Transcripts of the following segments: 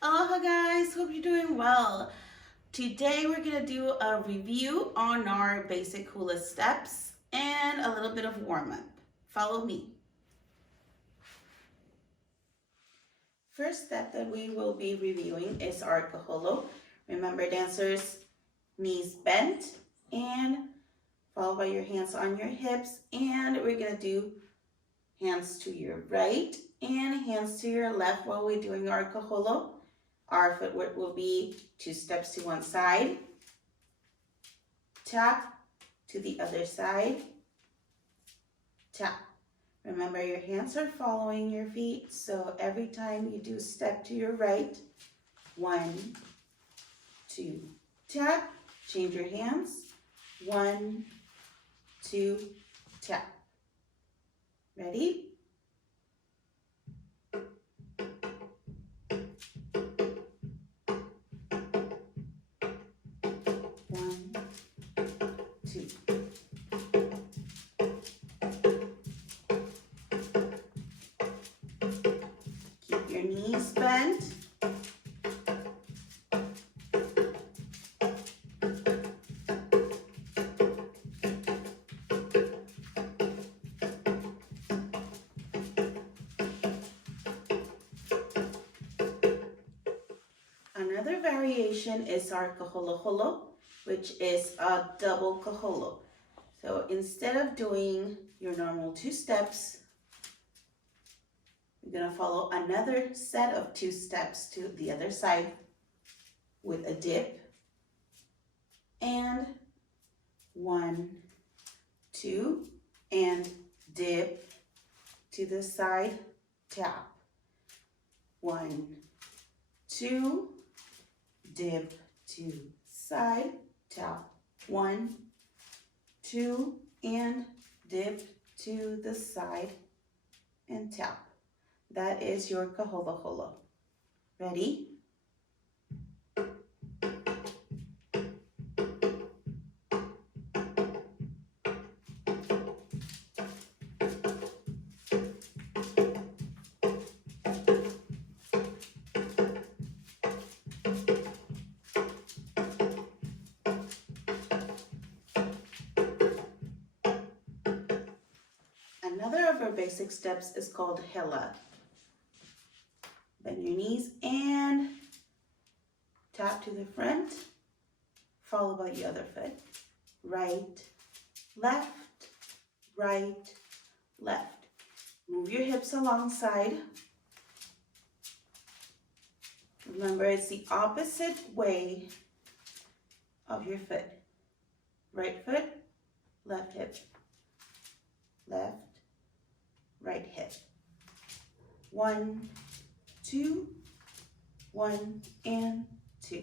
Aloha guys, hope you're doing well. Today we're going to do a review on our basic hula steps and a little bit of warm up. Follow me. First step that we will be reviewing is our kaholo. Remember dancers, knees bent and followed by your hands on your hips, and we're going to do hands to your right and hands to your left while we're doing our kaholo. Our footwork will be 2 steps to one side, tap to the other side, tap. Remember your hands are following your feet, so every time you do step to your right, 1, 2, tap, change your hands, 1, 2, tap. Ready? One, two. Keep your knees bent. Another variation is our kaholo holo, which is a double kaholo. So instead of doing your normal 2 steps, you're going to follow another set of 2 steps to the other side with a dip and 1, 2, and dip to the side, tap. 1, 2, dip to side, tap. 1, 2, and dip to the side and tap. That is your kaholo holo. Ready? Another of our basic steps is called Hula. Bend your knees and tap to the front, followed by the other foot. Right, left, right, left. Move your hips alongside. Remember, it's the opposite way of your foot. Right foot, left hip. Left, right hip. 1, 2, 1, and 2.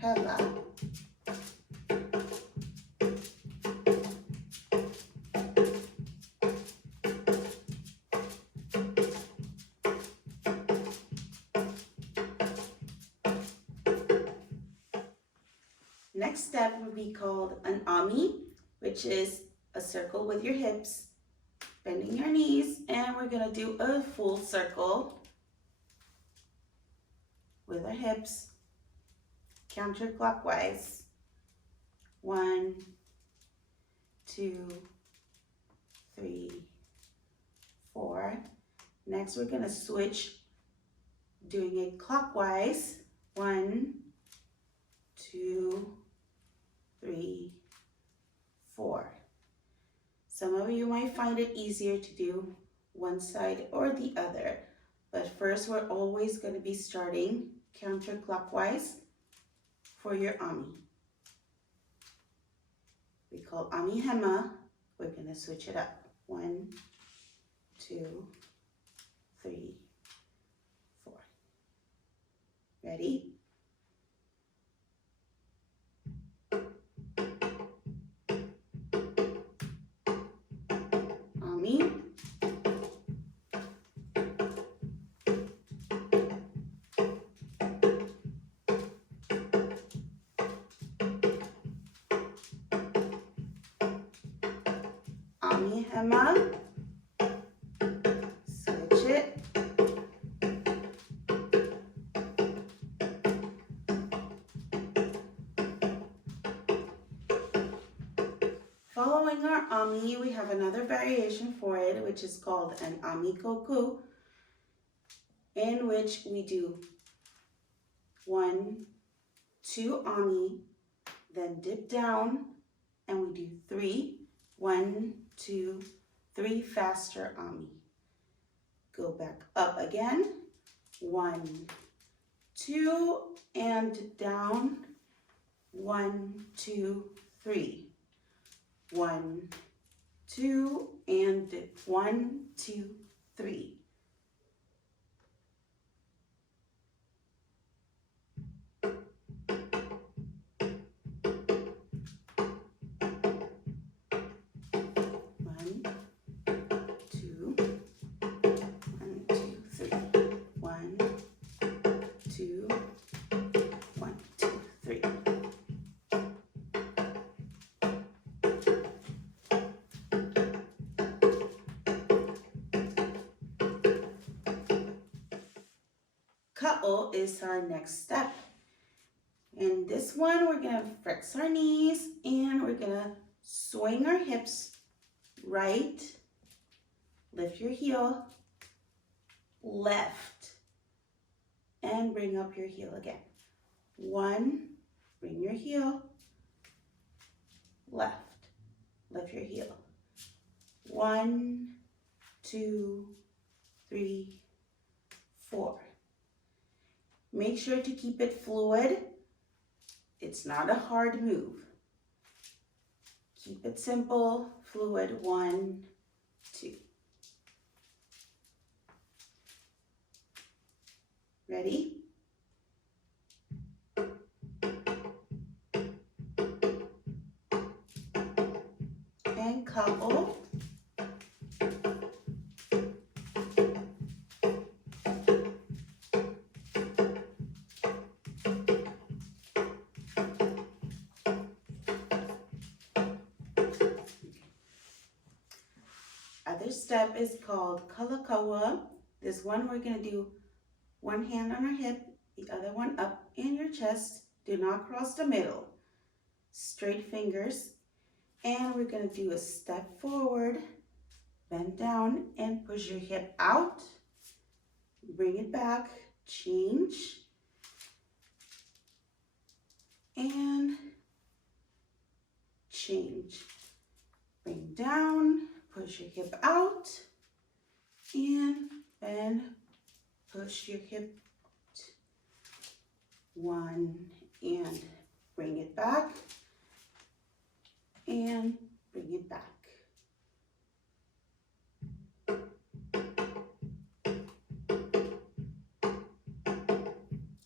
Hula. Next step would be called an ami, which is a circle with your hips, bending your knees, and we're going to do a full circle with our hips, counterclockwise. 1, 2, 3, 4. Next, we're going to switch, doing it clockwise. 1, 2, 3, 4. Some of you might find it easier to do one side or the other, but first we're always going to be starting counterclockwise for your ami. We call ami hema. We're going to switch it up. 1, 2, 3, 4. Ready? Ami. Ami Hema. Switch it. Following our Ami, we have another variation for it, which is called an Ami Koku, in which we do 1, 2 Ami, then dip down, and we do 3, 1, 2, 3 faster Ami. Go back up again, 1, 2, and down, 1, 2, 3. 1, 2, and dip. 1, 2, 3. Ka'o is our next step. In this one, we're gonna flex our knees and we're gonna swing our hips right, lift your heel, left, and bring up your heel again. 1, bring your heel, left, lift your heel. 1, 2, 3, 4. Make sure to keep it fluid. It's not a hard move. Keep it simple, fluid. 1, 2. Ready? And couple. Other step is called kalakaua. This one we're going to do one hand on our hip, the other one up in your chest. Do not cross the middle. Straight fingers. And we're going to do a step forward, bend down and push your hip out. Bring it back, change. And change. Bring down, push your hip out, and bend, push your hip out. 1, and bring it back, and bring it back.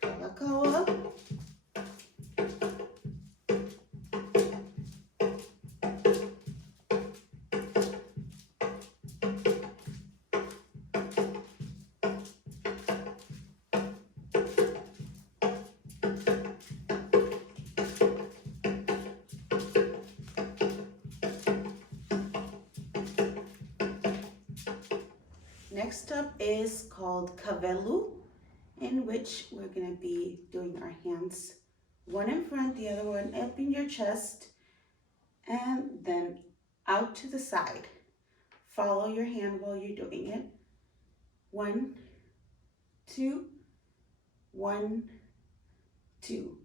Kalakaua. Next up is called kavelu, in which we're going to be doing our hands one in front, the other one up in your chest, and then out to the side. Follow your hand while you're doing it. 1, 2, 1, 2.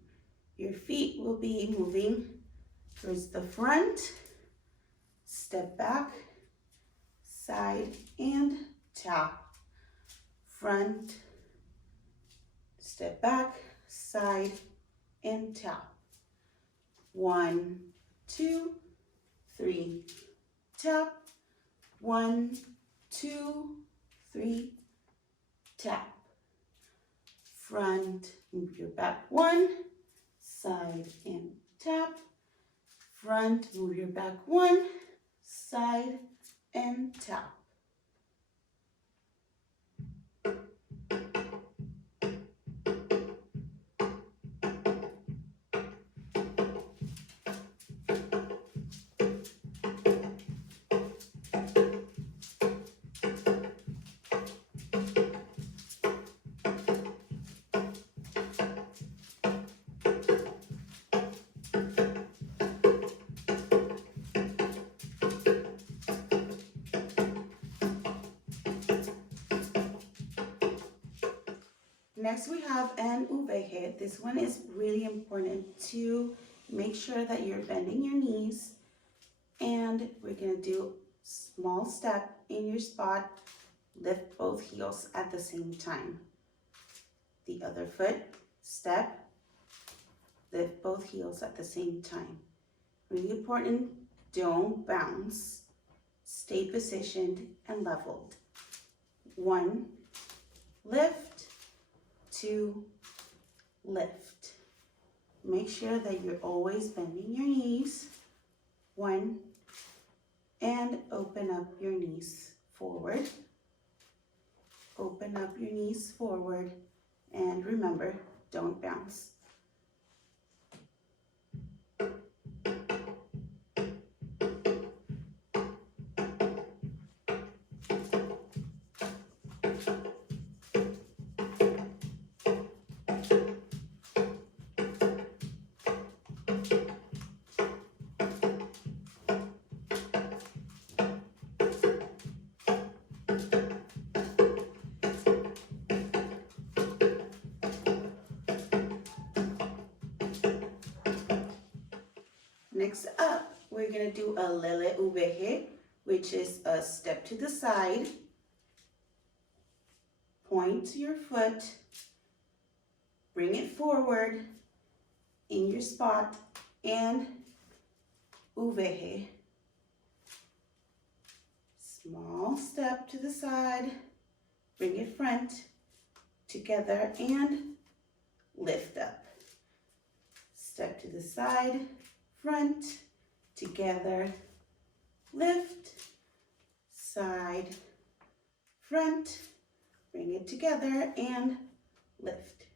Your feet will be moving towards the front, step back, side, and tap. Front, step back, side, and tap. 1, 2, 3, tap. 1, 2, 3, tap. Front, move your back 1, side, and tap. Front, move your back 1, side, and tap. Next we have an uveje. This one is really important to make sure that you're bending your knees, and we're going to do small step in your spot. Lift both heels at the same time. The other foot, step, lift both heels at the same time. Really important, don't bounce. Stay positioned and leveled. 1, lift, 2, lift. Make sure that you're always bending your knees. 1, and open up your knees forward. Open up your knees forward, and remember, don't bounce. Next up, we're going to do a lele uveje, which is a step to the side, point your foot, bring it forward in your spot, and uveje. Small step to the side, bring it front, together, and lift up. Step to the side, front, together, lift, side, front, bring it together, and lift.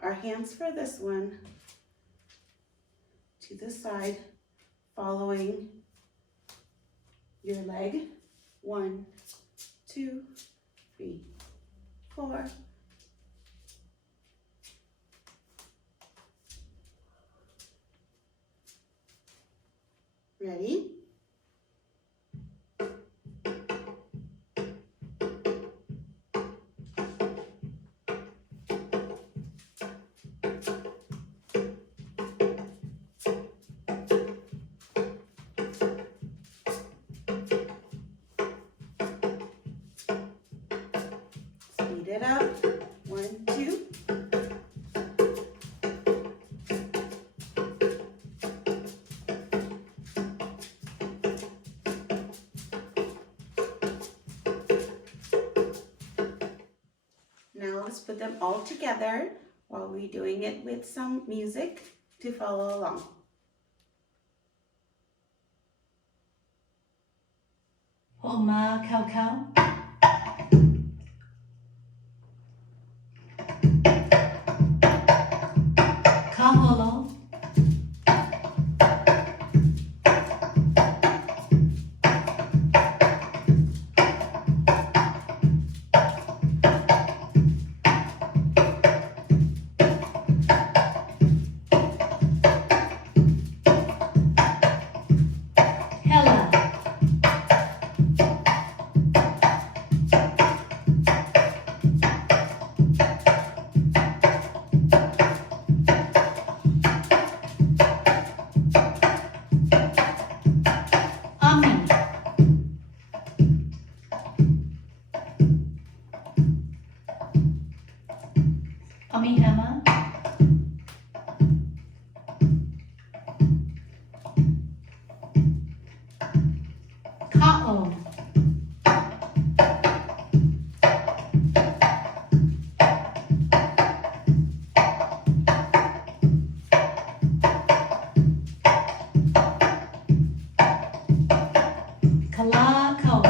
Our hands for this one to the side, following your leg. 1, 2, 3, 4. Ready? Speed it up. 1, 2. Now let's put them all together while we're doing it with some music to follow along. Oma cow cow. Kaholo. Hela. Ami. Ami Emma. Ka'o. Kalakau.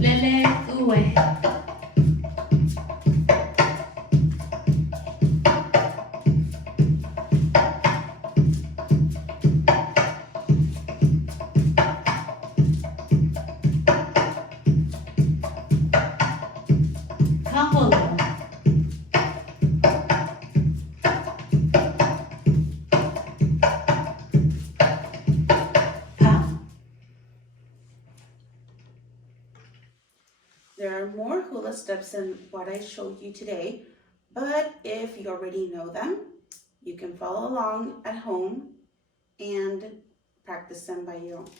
Lele ue. Kaholo. Pow. There are more hula steps than what I showed you today, but if you already know them, you can follow along at home and practice them by your own.